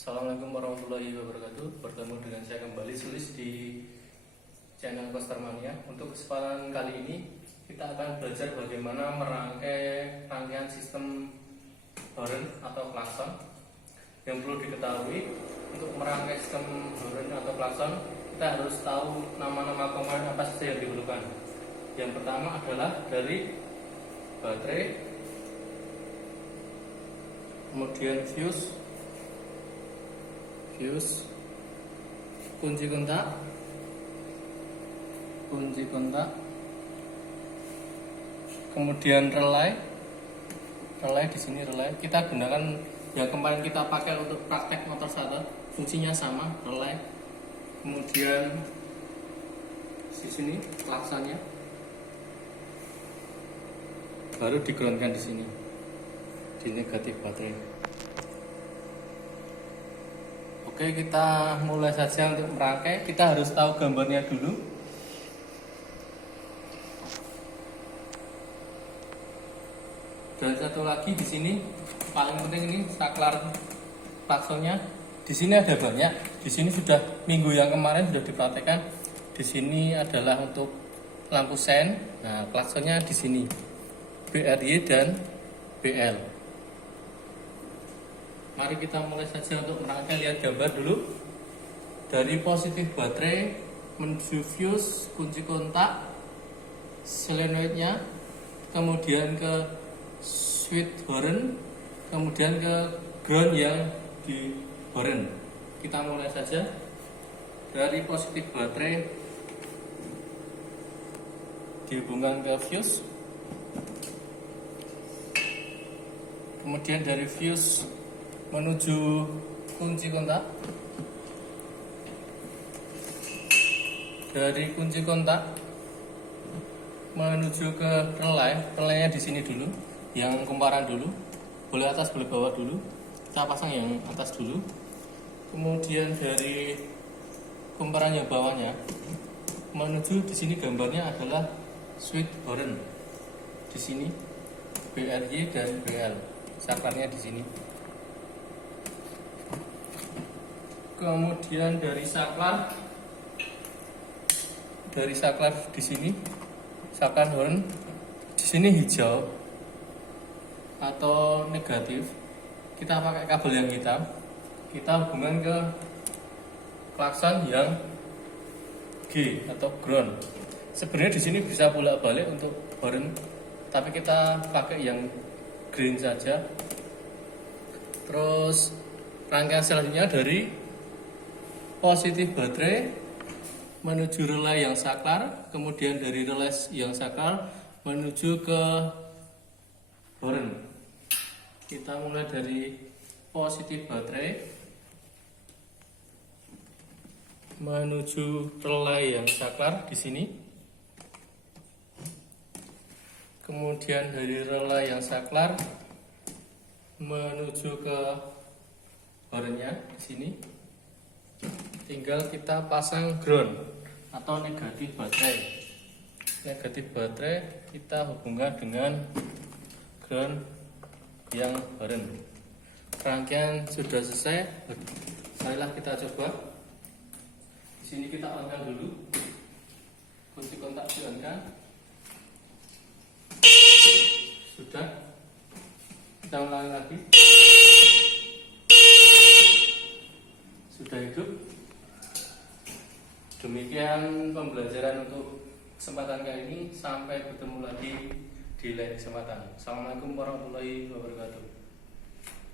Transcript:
Assalamualaikum warahmatullahi wabarakatuh. Bertemu dengan saya kembali Sulis di channel Coastermania. Untuk kesempatan kali ini kita akan belajar bagaimana merangkai rangkaian sistem horn atau klakson. Yang perlu diketahui, untuk merangkai sistem horn atau klakson kita harus tahu nama-nama komponen apa saja yang diperlukan. Yang pertama adalah dari baterai, kemudian fuse, kunci kontak, kemudian relay di sini relay. Kita gunakan yang kemarin kita pakai untuk praktek motor starter, fungsinya sama, relay. Kemudian di sini klaksonnya, baru di-groundkan di sini di negatif baterai. Oke, kita mulai saja untuk merangkai. Kita harus tahu gambarnya dulu. Dan satu lagi di sini paling penting, ini saklar klaksonnya. Di sini ada banyak. Di sini sudah minggu yang kemarin sudah dipraktekkan. Di sini adalah untuk lampu sen. Nah, klaksonnya di sini BRY dan BL. Mari kita mulai saja untuk merangkai. Lihat gambar dulu. Dari positif baterai menuju fuse, kunci kontak, solenoidnya, kemudian ke switch horn, kemudian ke ground yang di horn. Kita mulai saja dari positif baterai dihubungkan ke fuse, kemudian dari fuse menuju kunci kontak, dari kunci kontak menuju ke relay. Relaynya di sini dulu, yang kumparan dulu, boleh atas boleh bawah dulu. Kita pasang yang atas dulu. Kemudian dari kumparan yang bawahnya menuju di sini, gambarnya adalah switch horn. Di sini BRY dan BL, saklarnya di sini. Kemudian dari saklar di sini, saklar horn di sini hijau atau negatif. Kita pakai kabel yang hitam. Kita hubungkan ke klakson yang G atau ground. Sebenarnya di sini bisa bolak-balik untuk horn, tapi kita pakai yang green saja. Terus rangkaian selanjutnya dari positif baterai menuju relay yang saklar, kemudian dari relay yang saklar menuju ke horn. Kita mulai dari positif baterai menuju relay yang saklar di sini, kemudian dari relay yang saklar menuju ke hornnya di sini. Tinggal kita pasang ground atau negatif baterai. Negatif baterai kita hubungkan dengan ground yang horn. Rangkaian sudah selesai. Marilah kita coba. Di sini kita on-kan dulu. Kunci kontak di-on-kan. Sudah. Kita ulangi lagi. Sudah hidup. Demikian pembelajaran untuk kesempatan kali ini. Sampai bertemu lagi di lain kesempatan. Assalamualaikum warahmatullahi wabarakatuh.